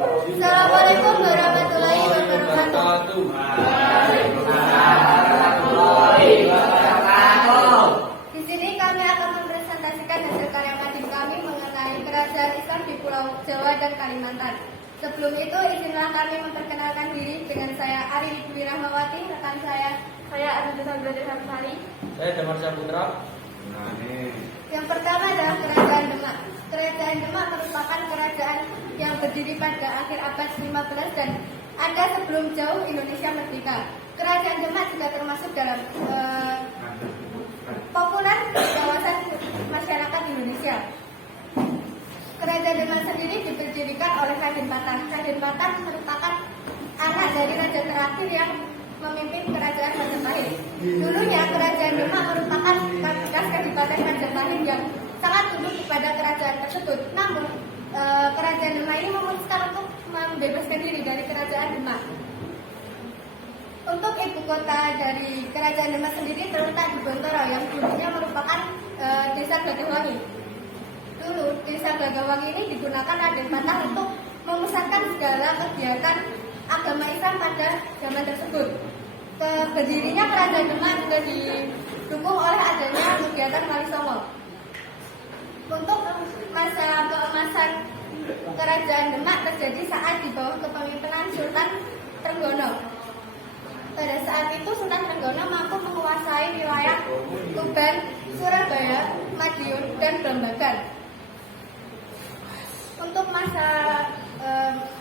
Assalamualaikum warahmatullahi wabarakatuh. Di sini kami akan mempresentasikan hasil karya mading kami mengenai kerajaan Islam di Pulau Jawa dan Kalimantan. Sebelum itu, izinlah kami memperkenalkan diri dengan saya Ari Dwi Rahmawati, rekan saya Arjuna Belajar Hamsari. Saya Damar Saputra. Yang pertama adalah Kerajaan Demak. Kerajaan Demak merupakan kerajaan yang berdiri pada akhir abad 15 dan ada sebelum jauh Indonesia merdeka. Kerajaan Demak juga termasuk dalam populer kawasan masyarakat Indonesia. Kerajaan Demak sendiri didirikan oleh Raden Patah. Raden Patah merupakan anak dari raja terakhir yang memimpin kerajaan Majapahit. Dulunya kerajaan Demak merupakan markas Kadipaten Majapahit yang sangat tunduk kepada kerajaan tersebut. Namun kerajaan Demak ini memutuskan untuk membebaskan diri dari kerajaan Demak. Untuk ibu kota dari kerajaan Demak sendiri terletak di Bontoro yang dulunya merupakan desa Gagahwangi. Dulu desa Gagahwangi ini digunakan Raden Patah untuk memusatkan segala kegiatan agama Islam pada zaman tersebut. Berdirinya kerajaan Demak juga didukung oleh adanya kegiatan Wali Songo. Untuk masa keemasan kerajaan Demak terjadi saat di bawah kepemimpinan Sultan Trenggono. Pada saat itu Sultan Trenggono mampu menguasai wilayah Tuban, Surabaya, Madiun, dan Blambangan. Untuk masa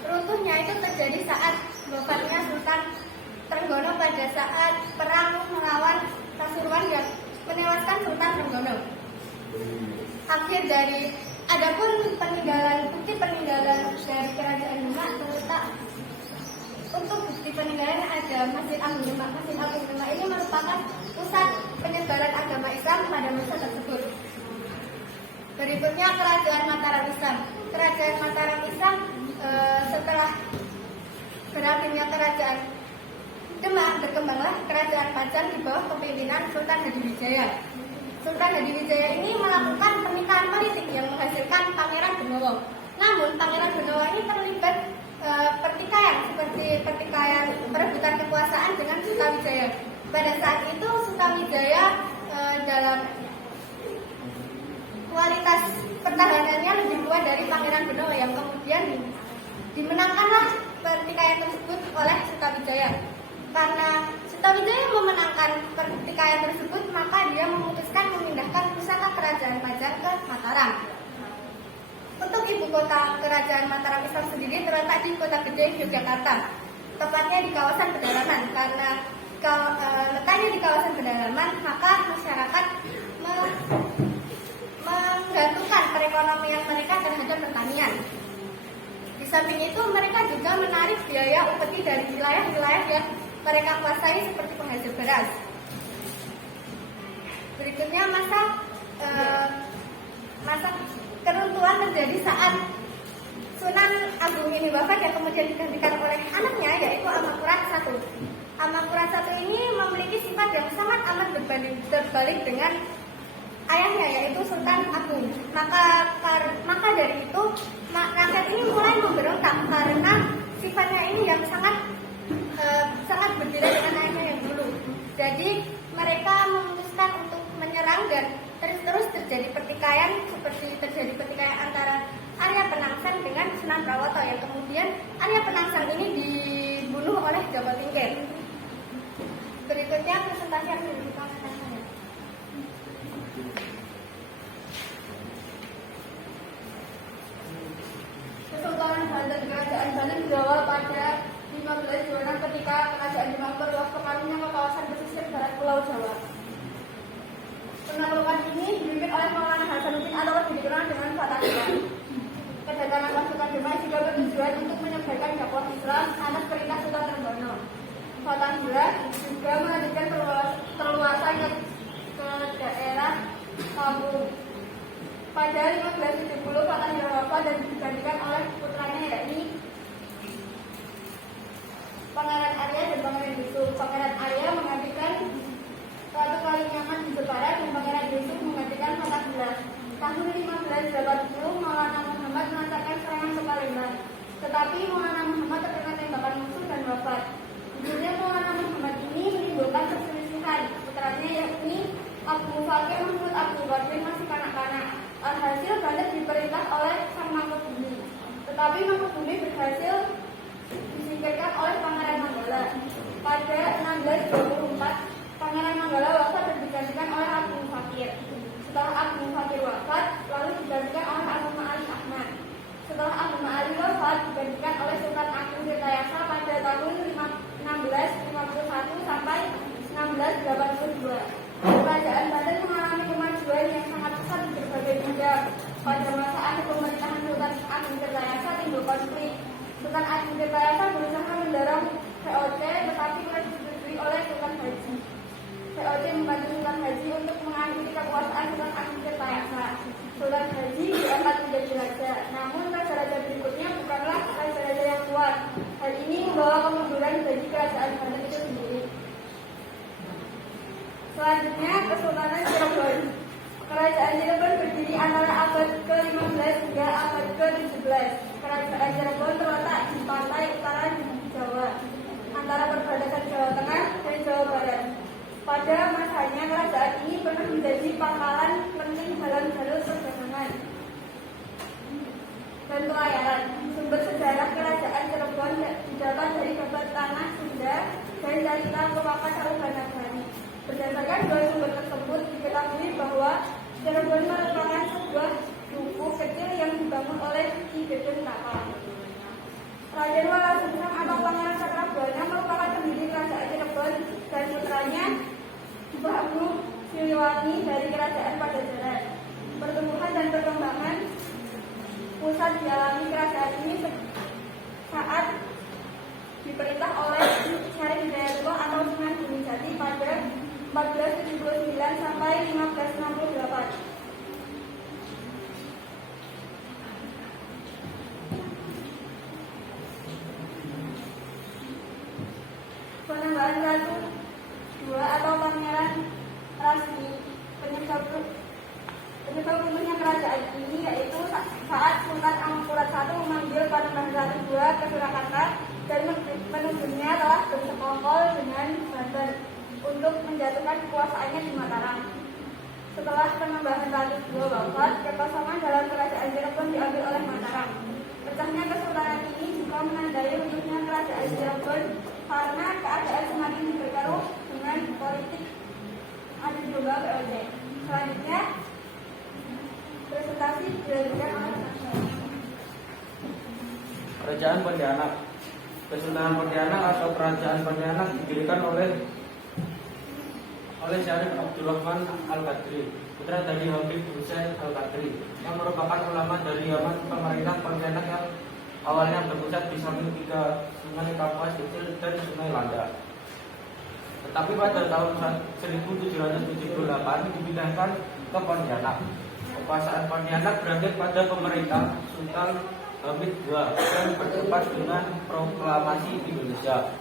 runtuhnya itu terjadi saat wafatnya Sultan Trenggono pada saat perang melawan Pasuruan yang menewaskan Sultan Trenggono. Akhir dari adapun bukti peninggalan dari kerajaan Demak terletak. Untuk bukti peninggalan ada Masjid Agung Demak. Masjid Agung Demak ini merupakan pusat penyebaran agama Islam pada masa tersebut. Berikutnya Kerajaan Mataram Islam. Kerajaan Mataram Islam setelah berakhirnya kerajaan Demak berkembanglah kerajaan Pajang di bawah kepemimpinan Sultan Hadiwijaya. Sultan Hadiwijaya ini melakukan pernikahan politik yang menghasilkan Pangeran Benowo. Namun Pangeran Benowo ini terlibat pertikaian seperti pertikaian perebutan kekuasaan dengan Sutawijaya. Pada saat itu Sutawijaya dalam kualitas pertahanannya lebih kuat dari Pangeran Benowo yang kemudian dimenangkanlah pertikaian tersebut oleh Sutawijaya. Karena Sutawijaya memenangkan pertikaian tersebut, maka dia memutuskan memindahkan pusat kerajaan Pajang ke Mataram. Untuk ibu kota kerajaan Mataram Islam sendiri terletak di Kota Gede, Yogyakarta, tepatnya di kawasan pedalaman. Karena letaknya di kawasan pedalaman, maka masyarakat menggantungkan perekonomian mereka terhadap pertanian. Di samping itu mereka juga menarik biaya upeti dari wilayah-wilayah yang mereka kuasai seperti penghasil beras. Berikutnya masa keruntuhan terjadi saat Sunan Agung ini wafat yang kemudian digantikan oleh anaknya yaitu Amakkurat I. Amakkurat I ini memiliki sifat yang sangat amat berbalik dengan ayahnya yaitu Sultan Agung. Maka dari itu rakyat ini mulai memberontak karena sifatnya ini yang sangat berbeda dengan ayahnya yang dulu. Jadi mereka memutuskan untuk menyerang dan terus terjadi pertikaian seperti terjadi pertikaian antara Arya Penangsang dengan Sunan Prawoto yang kemudian Arya Penangsang ini dibunuh oleh Joko Tingkir. Berikutnya presentasi yang dilakukan saya. Kesultanan Banten. Kerajaan Banten berawal pada 15 Jumat ketika kerajaan Demak berluas pengaruhnya ke kawasan pesisir barat Pulau Jawa. Penaklukan ini dipimpin oleh Maulana Hasanuddin atau lebih dikenal dengan Fatahillah. Kedatangan pasukan Demak juga bertujuan untuk menyebarkan dakwah Islam atas perintah Sultan Trenggono. Fatahillah juga melanjutkan perluasan ke daerah Lampung. Pada 1570 Fatahillah wafat dan digantikan oleh putranya yakni Pangeran Arya dan Pangeran Yusuf. Pangeran Arya menggantikan Ratu Kalinyaman di Jepara dan Pangeran Yusuf menggantikan Fatahillah. Tahun 1580 Maulana Muhammad melancarkan serangan ke Palembang. Tetapi Maulana Muhammad terkena tembakan musuh dan wafat. Kemudian Maulana Muhammad ini menimbulkan perselisihan. Putranya yakni Abu Fakir Mahmud Abdul Qadir masih kanak-kanak. Alhasil Banten diperintah oleh sang Mangkubumi. Tetapi Mangkubumi berhasil disingkirkan oleh Pangeran Manggala. Pada 1624, Pangeran Manggala wafat dan digantikan oleh Abu Fakir. Setelah Abu Fakir wafat, lalu digantikan oleh Abu Ma'ali Ahmad. Setelah Abu Ma'ali wafat, digantikan oleh Sultan Agung Tirtayasa pada tahun 1651 sampai 1682. Kerajaan Banten mengalami kemajuan yang sangat pesat di berbagai bidang. Pada masa akhir pemerintahan Sultan Agung Tirtayasa timbul konflik. Sultan Agung Tirtayasa berusaha mendorong VOC tetapi mulai disetujui oleh Sultan Haji. VOC membantu Sultan Haji untuk mengakhiri kekuasaan Sultan Agung Tirtayasa. Sultan Haji diangkat menjadi raja. Namun raja-raja berikutnya bukanlah raja-raja yang kuat. Hal ini membawa kemunduran bagi kerajaan Banten itu sendiri. Selanjutnya, Kesultanan Cirebon. Kerajaan Cirebon berdiri antara abad ke-15 hingga abad ke-17. Kerajaan Cirebon terletak di pantai utara di Jawa, antara perbatasan Jawa Tengah dan Jawa Barat. Pada masanya, kerajaan ini pernah menjadi pangkalan penting dalam jalur perdagangan dan pelayaran. Sumber sejarah kerajaan Cirebon didapat dari babat tanah Sunda dan cerita Pewakat Tarubanagari. Berdasarkan dua sumber tersebut, diketahui bahwa Cirebon merupakan sebuah duku kecil yang dibangun oleh Ki Gedeng Tapa. Raden Wala Sungsang atau Pangeran Cakrabuana merupakan pendiri kerajaan Cirebon dan putranya Mbahmu Siliwangi dari kerajaan Pajajaran. Pertumbuhan dan perkembangan pusat dialami kerajaan ini saat diperintah oleh Syarif Hidayatullah atau Sunan Gunung Jati pada 1479 sampai 1568. Penambahan Ratu II atau Pangeran Rasmi. Penyebab runtuhnya kerajaan ini yaitu saat Sultan Amangkurat I memanggil Panambahan Ratu II ke Surakarta dan menuduhnya telah bersekongkol dengan Banten untuk menjatuhkan kekuasaannya di Mataram. Setelah Panambahan Ratu II wafat, kekosongan dalam kerajaan Cirebon diambil oleh Mataram. Pecahnya kesultanan ini juga menandai runtuhnya kerajaan Cirebon karena keadaan semakin berkeruh dengan politik adu domba VOC. Selanjutnya, presentasi dilanjutkan oleh Kerajaan Pontianak. Kesultanan Pontianak atau Kerajaan Pontianak didirikan oleh Syarif Abdurrahman Al-Qadri, putra dari Habib Hussein Al-Qadri, yang merupakan ulama dari zaman pemerintah Pontianak yang awalnya berpusat di samping 3 sungai Kapuas kecil dan Sungai Landa. Tetapi pada tahun 1778 dipindahkan ke Pontianak. Kekuasaan Pontianak berada pada pemerintah Sultan Hamid II yang bertempat dengan proklamasi Indonesia.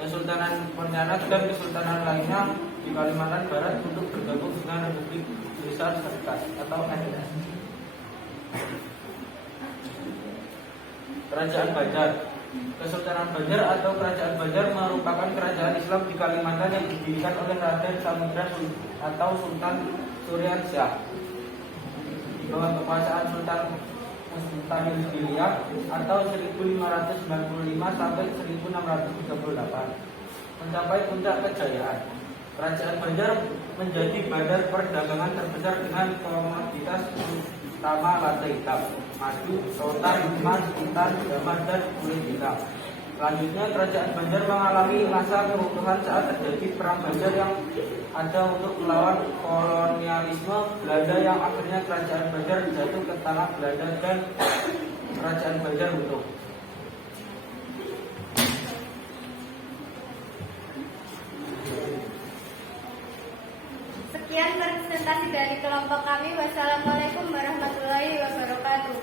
Kesultanan Pontianak dan kesultanan lainnya di Kalimantan Barat untuk bergabung dengan Republik Indonesia Serikat atau NIS. Kerajaan Banjar. Kesultanan Banjar atau Kerajaan Banjar merupakan kerajaan Islam di Kalimantan yang didirikan oleh Raden Samudra atau Sultan Suryan Shah di bawah kekuasaan Sultan Mustahil Biliak atau 1595 sampai 1638 mencapai puncak kejayaan. Kerajaan Banjar menjadi bandar perdagangan terbesar dengan komoditas utama lada hitam, madu, rotan, emas, intan, gambas, dan kulit hitam. Selanjutnya, Kerajaan Banjar mengalami masa keruntuhan saat terjadi perang Banjar yang ada untuk melawan kolonialisme Belanda yang akhirnya Kerajaan Banjar jatuh ke tangan Belanda dan Kerajaan Banjar runtuh. Sekian presentasi dari kelompok kami. Wassalamualaikum warahmatullahi wabarakatuh.